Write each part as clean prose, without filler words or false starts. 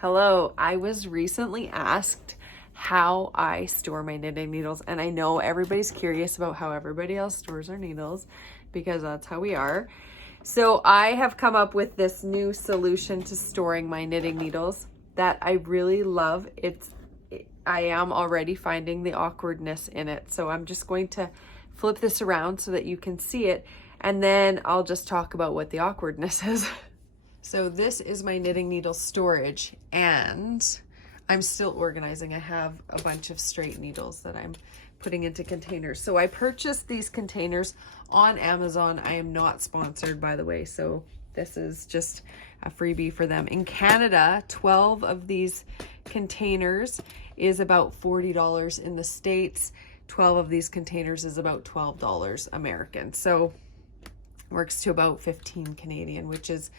Hello, I was recently asked how I store my knitting needles, and I know everybody's curious about how everybody else stores their needles because that's how we are. So I have come up with this new solution to storing my knitting needles that I really love. I am already finding the awkwardness in it. So I'm just going to flip this around so that you can see it, and then I'll just talk about what the awkwardness is. So this is my knitting needle storage, and I'm still organizing. I have a bunch of straight needles that I'm putting into containers. So I purchased these containers on Amazon. I am not sponsored, by the way, so this is just a freebie for them. In Canada, 12 of these containers is about $40. In the States, 12 of these containers is about $12 American. So works to about 15 Canadian, which is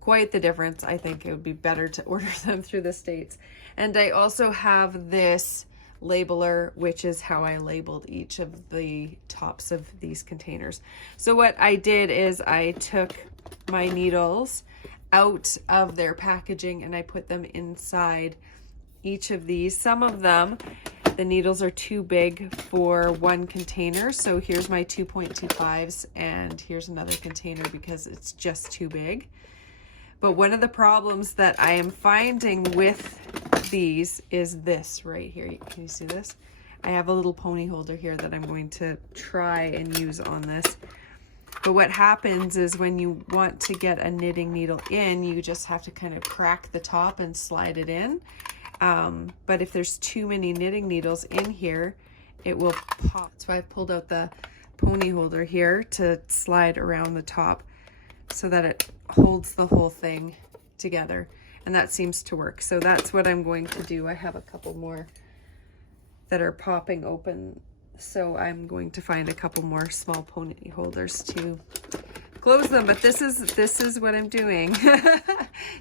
quite the difference. I think it would be better to order them through the States. And I also have this labeler, which is how I labeled each of the tops of these containers. So what I did is I took my needles out of their packaging and I put them inside each of these. Some of them, the needles are too big for one container. So here's my 2.25s and here's another container because it's just too big. But one of the problems that I am finding with these is this right here. Can you see this? I have a little pony holder here that I'm going to try and use on this. But what happens is when you want to get a knitting needle in, you just have to kind of crack the top and slide it in. But if there's too many knitting needles in here, it will pop. So I've pulled out the pony holder here to slide around the top so that it holds the whole thing together, and that seems to work. So that's what I'm going to do. I have a couple more that are popping open, so I'm going to find a couple more small pony holders to close them, but this is what I'm doing.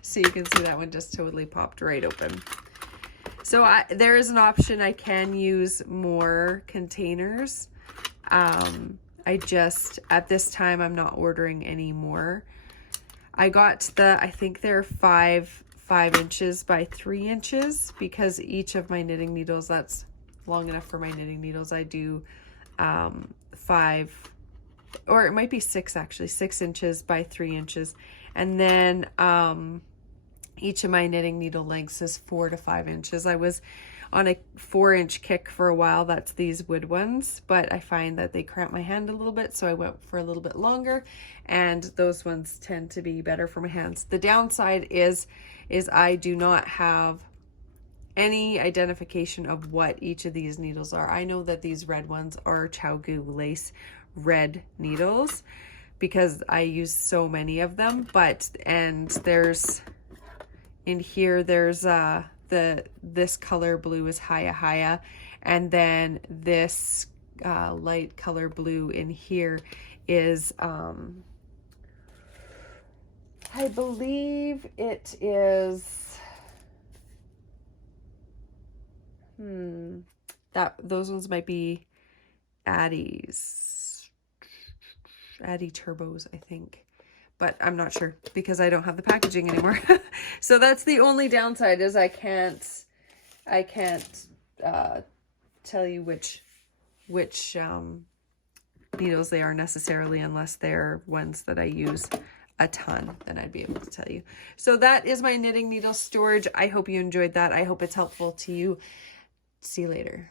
So you can see that one just totally popped right open. So there is an option. I can use more containers. At this time, I'm not ordering any more. I got I think they're 5 inches by 3 inches because each of my knitting needles, that's long enough for my knitting needles. I do 5, or it might be 6 actually, 6 inches by 3 inches. And then each of my knitting needle lengths is 4 to 5 inches. I was on a 4-inch kick for a while. That's these wood ones, but I find that they cramp my hand a little bit, so I went for a little bit longer, and those ones tend to be better for my hands. The downside is I do not have any identification of what each of these needles are. I know that these red ones are ChiaoGoo lace red needles because I use so many of them, and there's in here there's this color blue is Haya, and then this light color blue in here is I believe it is those ones might be Addy Turbos, I think, but I'm not sure because I don't have the packaging anymore. So that's the only downside, is I can't tell you which needles they are necessarily, unless they're ones that I use a ton, then I'd be able to tell you. So that is my knitting needle storage. I hope you enjoyed that. I hope it's helpful to you. See you later.